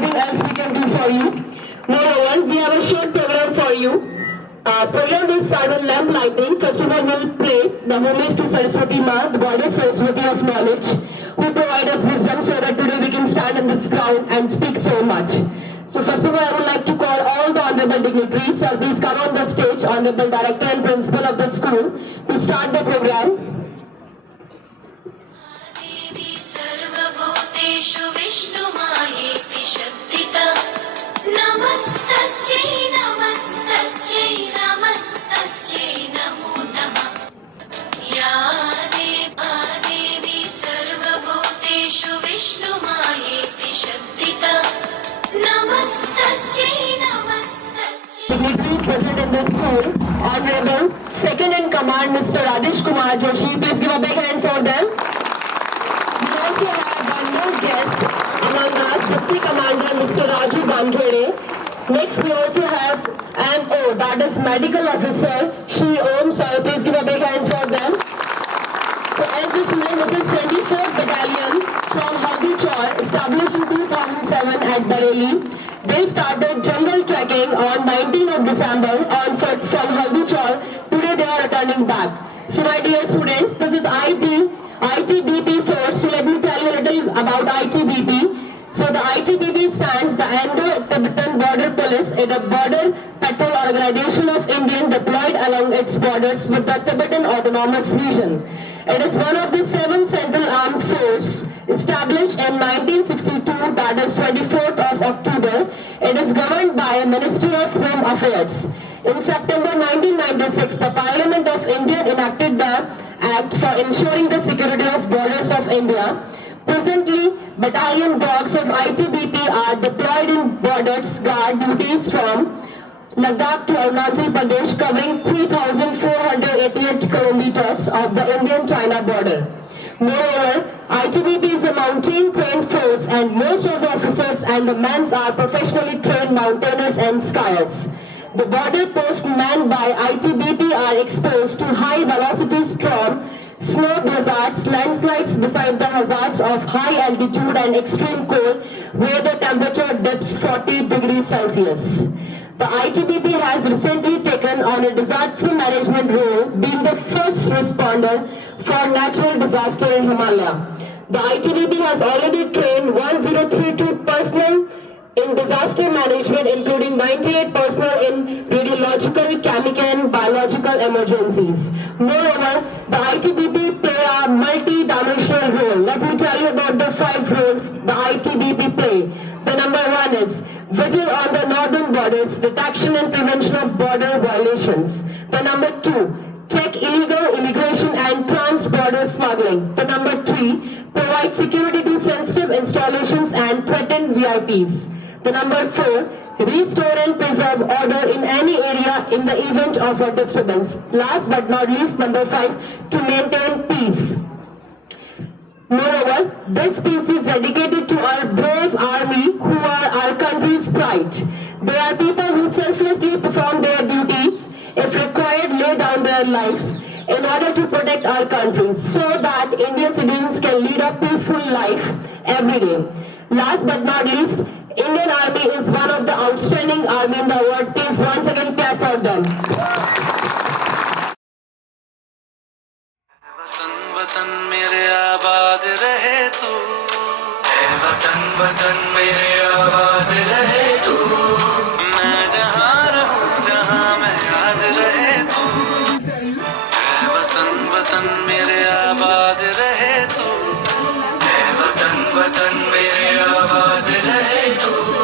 nothing else we can do for you. Moreover, we have a short program for you. Program will start with lamp lighting. First of all, we'll pray the homage to Saraswati Ma, the goddess Saraswati of knowledge, who provide us wisdom so that today we can stand in this ground and speak so much. So first of all, I would like to call all the honorable dignitaries. Sir, please come on the stage, honorable director and principal of the school, to start the program. सर्वभूतेषु विष्णुमायेति शक्तिता नमस्तस्यै नमस्तस्यै नमस्तस्यै नमो नमः या देवी सर्वभूतेषु विष्णुमायेति शक्तिता नमस्तस्यै नमस्तस्यै. Dignitaries present in this hall, honorable second in command Mr. Rajesh Kumar Joshi. Please give a big hand for them. We also have one more guest among us, Deputy Commander Mr. Raju Bandhwede. Next we also have MO, that is Medical Officer Shri Om. So please give a big hand for them. So as this name, this is 24th Battalion from Haldi Chaur, established in 2007 at Bareilly. They started jungle trekking on 19th of December on foot from Haldi Chaur. Today they are returning back. So my dear students, this is ITBP force. So let me tell you a little about ITBP. So the ITBP stands the Indo-Tibetan Border Police, is a border patrol organization of India deployed along its borders with the Tibetan Autonomous Region. It is one of the 7 Central Armed Forces established in 1962, that is 24th of October. It is governed by Ministry of Home Affairs. In September 1996, the Parliament of India enacted the Act for ensuring the security of borders of India. Presently, battalion dogs of ITBP are deployed in borders guard duties from Ladakh to Arunachal Pradesh, covering 3,488 kilometers of the Indian-China border. Moreover, ITBP is a mountain-trained force and most of the officers and the men are professionally trained mountaineers and skiers. The border posts manned by ITBP are exposed to high-velocity storm, snow blizzards, landslides beside the hazards of high altitude and extreme cold where the temperature dips 40 degrees Celsius. The ITBP has recently taken on a disaster management role, being the first responder for natural disaster in Himalaya. The ITBP has already trained 1032 personnel in disaster management, including 98 personnel in radiological, chemical and biological emergencies. Moreover, the ITBP play a multi-dimensional role. Let me tell you about the 5 roles the ITBP play. The number 1 is vigil on the northern borders, detection and prevention of border violations. The number 2, check illegal immigration and trans-border smuggling. The number 3, provide security to sensitive installations and threatened VIPs. The number 4, restore and preserve order in any area in the event of a disturbance. Last but not least, number 5, to maintain peace. Moreover, this speech is dedicated to our brave army who are our country's pride. They are people who selflessly perform their duties, if required lay down their lives in order to protect our country so that Indian citizens can lead a peaceful life every day. Last but not least, Indian Army is one of the outstanding army in the world. Please once again clap for them. वतन वतन मेरे आबाद रहे तू, वतन वतन मेरे आबाद रहे तू, मैं जहाँ रहूँ जहाँ मैं याद रहे तू, वतन वतन मेरे आबाद रहे तू, वतन वतन मेरे आबाद रहे तू.